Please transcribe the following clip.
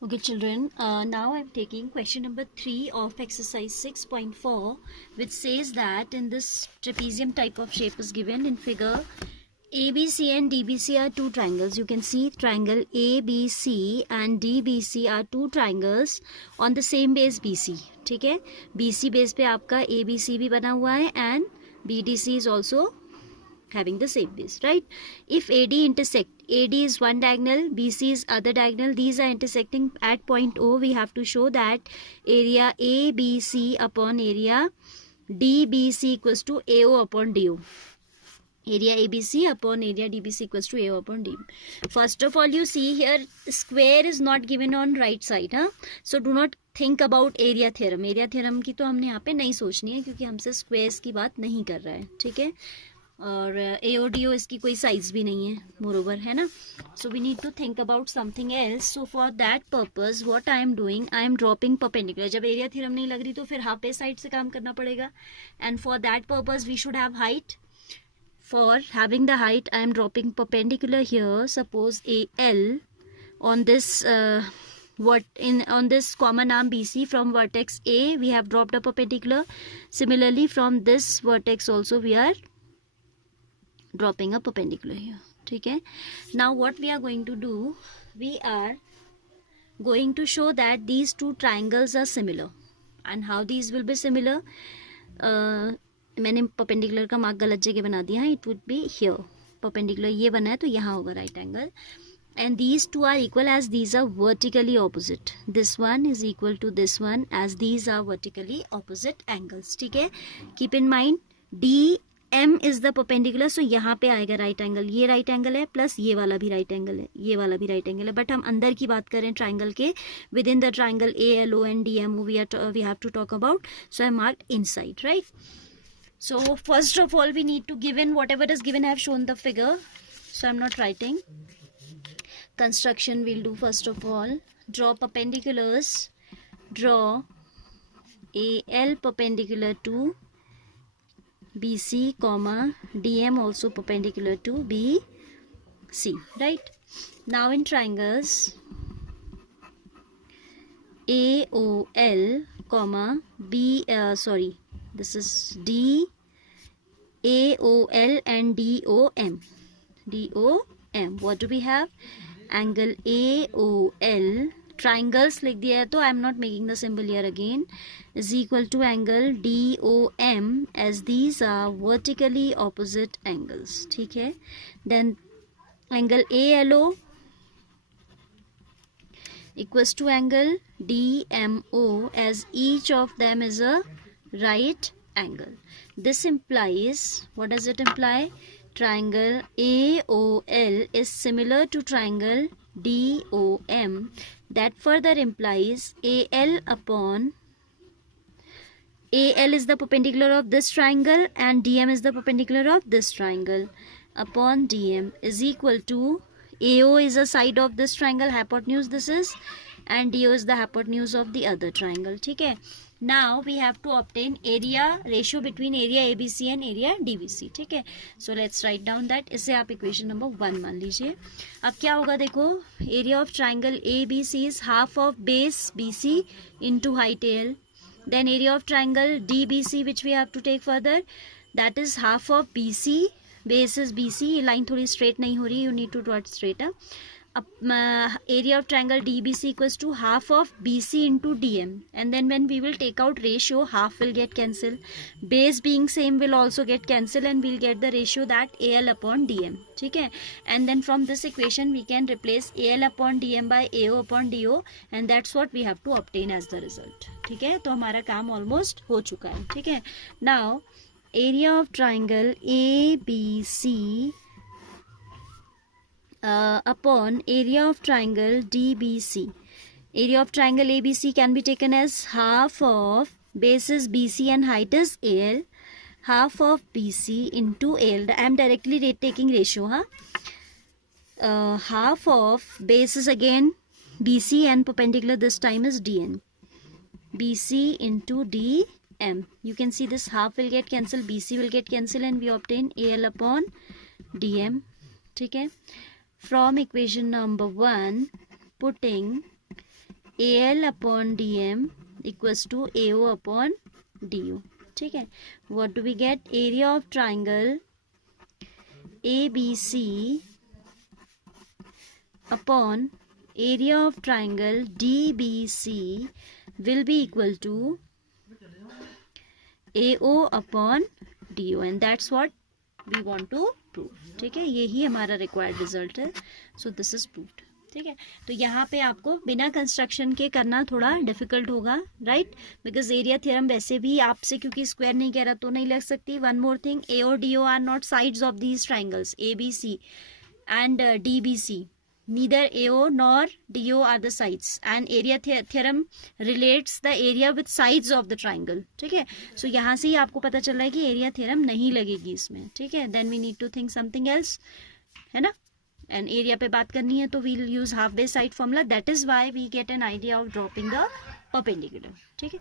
Okay, children, now I'm taking question number 3 of exercise 6.4, which says that in this trapezium type of shape is given in figure, ABC and DBC are two triangles. You can see triangle ABC and DBC are two triangles on the same base BC. ठीक है, BC base पे आपका ABC भी बना हुआ है and BDC is also having the same base, right? If AD intersect, AD is one diagonal, BC is other diagonal, these are intersecting at point O, we have to show that area ABC upon area DBC equals to AO upon DO. Area ABC upon area DBC equals to AO upon DO. First of all, you see here square is not given on right side, huh? So do not think about area theorem. Area theorem की तो हमने यहाँ पे नहीं सोचनी है क्योंकि हमसे squares की बात नहीं कर रहा है, ठीक है? और AODO इसकी कोई साइज भी नहीं है मोरोवर, है ना. So we need to think about something else. So for that purpose what I am doing, I am dropping perpendicular. जब एरिया थ्योरम नहीं लग रही तो फिर हाफ ए साइड से काम करना पड़ेगा. And for that purpose we should have height. For having the height I am dropping perpendicular here. Suppose AL on this on this common arm BC from vertex A we have dropped a perpendicular. Similarly from this vertex also we are dropping a perpendicular here. ठीक है. Now what we are going to do, we are going to show that these two triangles are similar. And how these will be similar? मैंने perpendicular का mark गलत जगह बना दिया है. It would be here. Perpendicular ये बना है तो यहाँ होगा right angle. And these two are equal as these are vertically opposite. This one is equal to this one as these are vertically opposite angles. ठीक है. Keep in mind DM is the perpendicular, so यहाँ पे आएगा right angle. ये right angle है plus ये वाला भी right angle है, ये वाला भी right angle है. बट हम अंदर की बात करें triangle के, within the triangle ALO and DMO we have to talk about. So I marked inside, right? So first of all we need to given whatever is given. I have shown the figure, so I'm not writing. Construction we'll do first of all. Draw perpendiculars. Draw AL perpendicular to BC, comma DM also perpendicular to BC, right? Now in triangles AOL, comma this is D, AOL and DOM. What do we have? Angle AOL, triangles लिख दिया है तो I am not making the symbol here again, is equal to angle DOM as these are vertically opposite angles. ठीक है. Then angle ALO equals to angle DMO as each of them is a right angle. This implies, what does it imply? Triangle AOL is similar to triangle DOM. That further implies AL is the perpendicular of this triangle and DM is the perpendicular of this triangle upon DM is equal to AO is a side of this triangle, hypotenuse this is, and DO is the hypotenuse of the other triangle. ठीक है. Now we have to obtain area ratio between area ABC and area DBC. ठीक है. So let's write down that. इसे आप equation number 1 मान लीजिए. अब क्या होगा देखो, area of triangle ABC is half of base BC into height AL. Then area of triangle DBC which we have to take further, that is half of BC. Base is BC. ये line थोड़ी straight नहीं हो रही, you need to draw it straight. Area of triangle DBC equals to half of BC into DM, and then when we will take out ratio, half will get cancelled. Base being same will also get cancelled and we'll get the ratio that AL upon DM. ठीक है. And then from this equation we can replace AL upon DM by AO upon DO, and that's what we have to obtain as the result. ठीक है. तो हमारा काम almost हो चुका है. ठीक है. Now area of triangle ABC upon area of triangle DBC. Area of triangle ABC can be taken as half of base is BC and height is AL. Half of BC into AL. I am directly taking ratio. Half of base is again BC and perpendicular this time is DN. BC into DM. You can see this half will get cancelled, BC will get cancelled, and we obtain AL upon DM. ठीक है. From equation number 1, putting AL upon DM equals to AO upon DO. ठीक है. What do we get? Area of triangle ABC upon area of triangle DBC will be equal to AO upon DO, and that's what we want to prove. ठीक है, यही हमारा required result है. So this is proved. ठीक है, तो यहाँ पे आपको बिना कंस्ट्रक्शन के करना थोड़ा डिफिकल्ट होगा, राइट, बिकॉज एरिया थ्योरम वैसे भी आपसे क्योंकि स्क्वायर नहीं कह रहा तो नहीं लग सकती. वन मोर थिंग, ए और D O are not sides of these triangles A B C and D B C. Neither AO nor DO are the sides, and area theorem relates the area with sides of the triangle. ठीक है, so यहाँ से ही आपको पता चल रहा है कि एरिया थ्योरम नहीं लगेगी इसमें. ठीक है, then we need to think something else, है ना. एंड एरिया पे बात करनी है तो we'll use half base side formula. That is why we get an idea of dropping the perpendicular. ठीक है.